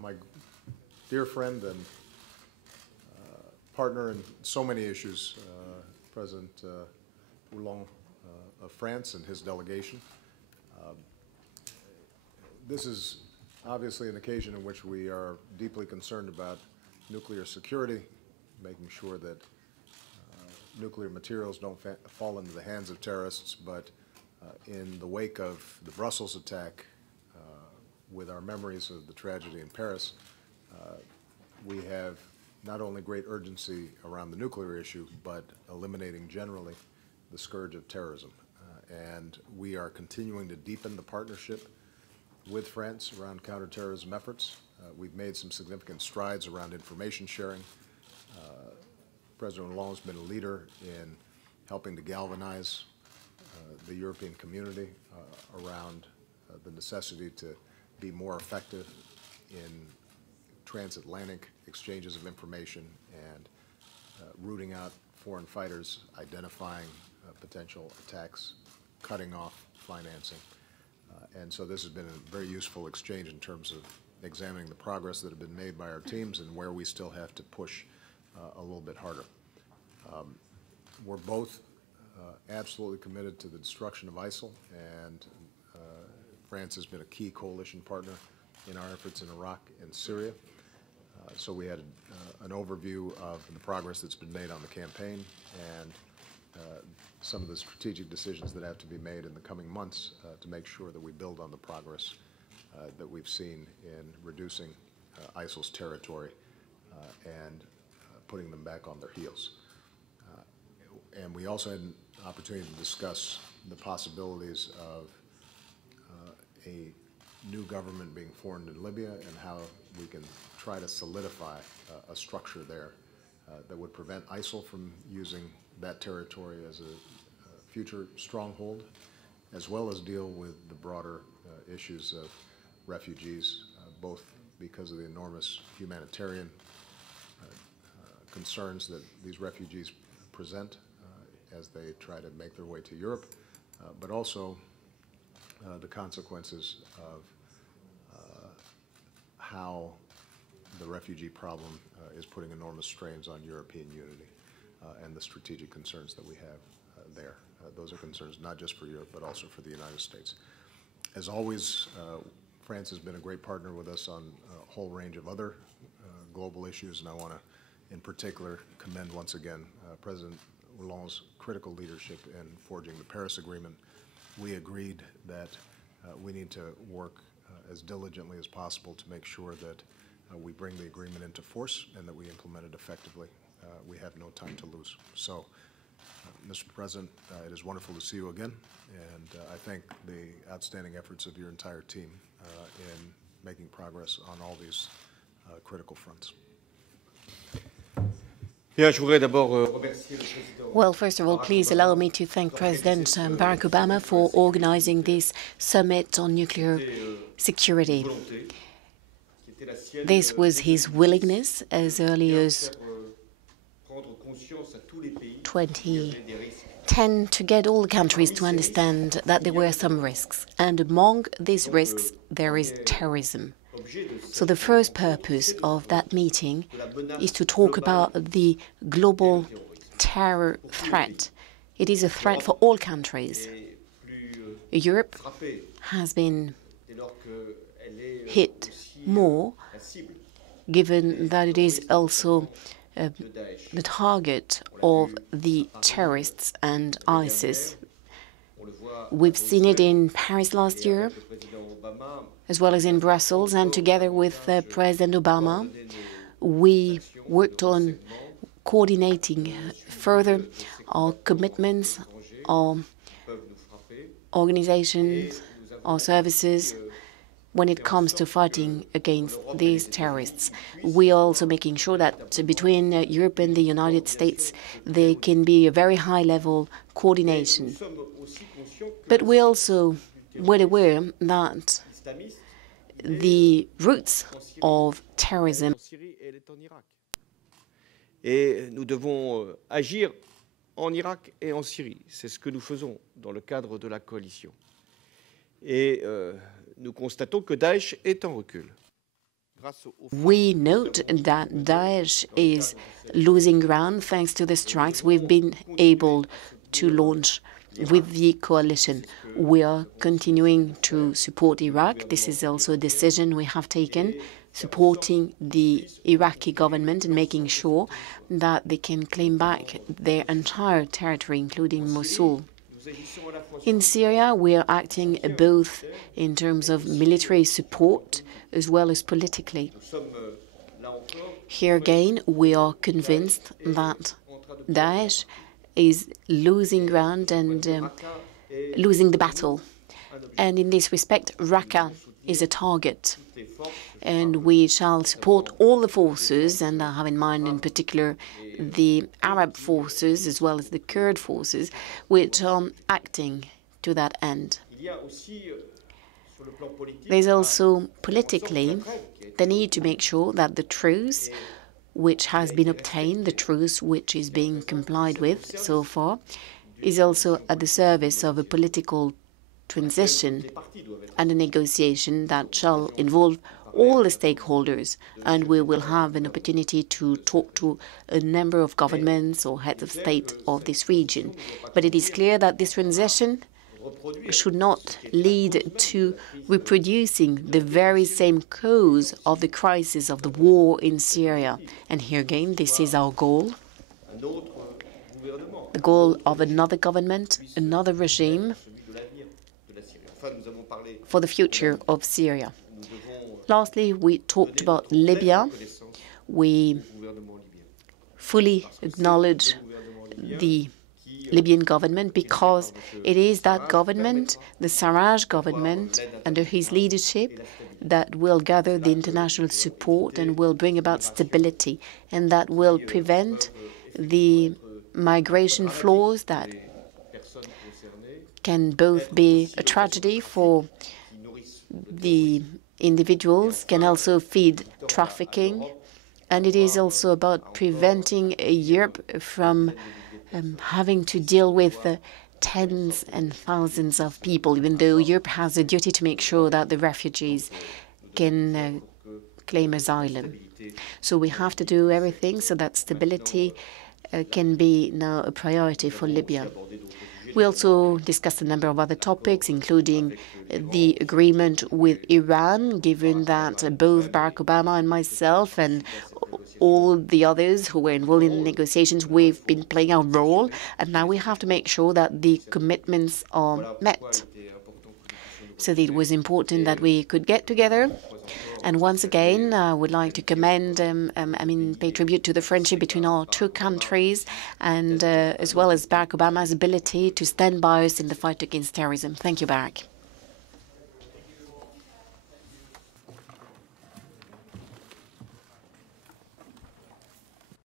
my dear friend and partner in so many issues, President Hollande of France and his delegation. This is obviously an occasion in which we are deeply concerned about nuclear security, making sure that nuclear materials don't fall into the hands of terrorists, but in the wake of the Brussels attack, with our memories of the tragedy in Paris, we have not only great urgency around the nuclear issue, but eliminating generally the scourge of terrorism. And we are continuing to deepen the partnership with France around counterterrorism efforts. We've made some significant strides around information sharing. President Hollande has been a leader in helping to galvanize the European community around the necessity to be more effective in transatlantic exchanges of information and rooting out foreign fighters, identifying potential attacks, cutting off financing. And so this has been a very useful exchange in terms of examining the progress that have been made by our teams and where we still have to push a little bit harder. We're both absolutely committed to the destruction of ISIL, and France has been a key coalition partner in our efforts in Iraq and Syria. So we had an overview of the progress that's been made on the campaign and some of the strategic decisions that have to be made in the coming months to make sure that we build on the progress that we've seen in reducing ISIL's territory and putting them back on their heels. And we also had an opportunity to discuss the possibilities of a new government being formed in Libya and how we can try to solidify a structure there that would prevent ISIL from using that territory as a future stronghold, as well as deal with the broader issues of refugees, both because of the enormous humanitarian concerns that these refugees present as they try to make their way to Europe, but also the consequences of how the refugee problem is putting enormous strains on European unity and the strategic concerns that we have there. Those are concerns not just for Europe, but also for the United States. As always, France has been a great partner with us on a whole range of other global issues, and I want to, in particular, commend once again President Hollande's critical leadership in forging the Paris Agreement. We agreed that we need to work as diligently as possible to make sure that we bring the agreement into force and that we implement it effectively. We have no time to lose. So, Mr. President, it is wonderful to see you again, and I thank the outstanding efforts of your entire team in making progress on all these critical fronts. Well, first of all, please allow me to thank President Barack Obama for organizing this summit on nuclear security. This was his willingness as early as 2010 to get all the countries to understand that there were some risks. And among these risks, there is terrorism. So the first purpose of that meeting is to talk about the global terror threat. It is a threat for all countries. Europe has been hit more, given that it is also the target of the terrorists and ISIS. We've seen it in Paris last year, as well as in Brussels, and together with President Obama, we worked on coordinating further our commitments, our organizations, our services, when it comes to fighting against these terrorists. We are also making sure that between Europe and the United States, there can be a very high-level coordination. But we're also well aware that the roots of terrorism. Et nous devons agir en Irak et en Syrie. C'est ce que nous faisons dans le cadre de la coalition. Et nous constatons que Daesh est en recul. We note that Daesh is losing ground thanks to the strikes we've been able to launch with the coalition. We are continuing to support Iraq. This is also a decision we have taken, supporting the Iraqi government and making sure that they can claim back their entire territory, including Mosul. In Syria, we are acting both in terms of military support as well as politically. Here again, we are convinced that Daesh is losing ground and losing the battle. And in this respect, Raqqa is a target. And we shall support all the forces, and I have in mind in particular the Arab forces as well as the Kurd forces, which are acting to that end. There's also politically the need to make sure that the truce which has been obtained, the truce which is being complied with so far, is also at the service of a political transition and a negotiation that shall involve all the stakeholders, and we will have an opportunity to talk to a number of governments or heads of state of this region. But it is clear that this transition should not lead to reproducing the very same cause of the crisis of the war in Syria. And here again, this is our goal, the goal of another government, another regime for the future of Syria. Lastly, we talked about Libya. We fully acknowledge the Libyan government because it is that government, the Sarraj government, under his leadership, that will gather the international support and will bring about stability, and that will prevent the migration flows that can both be a tragedy for the individuals, can also feed trafficking, and it is also about preventing Europe from having to deal with tens and thousands of people, even though Europe has a duty to make sure that the refugees can claim asylum. So we have to do everything so that stability can be now a priority for Libya. We also discussed a number of other topics, including the agreement with Iran, given that both Barack Obama and myself and all the others who were involved in the negotiations, we've been playing our role, and now we have to make sure that the commitments are met. So it was important that we could get together. And once again, I would like to commend, pay tribute to the friendship between our two countries, and as well as Barack Obama's ability to stand by us in the fight against terrorism. Thank you, Barack.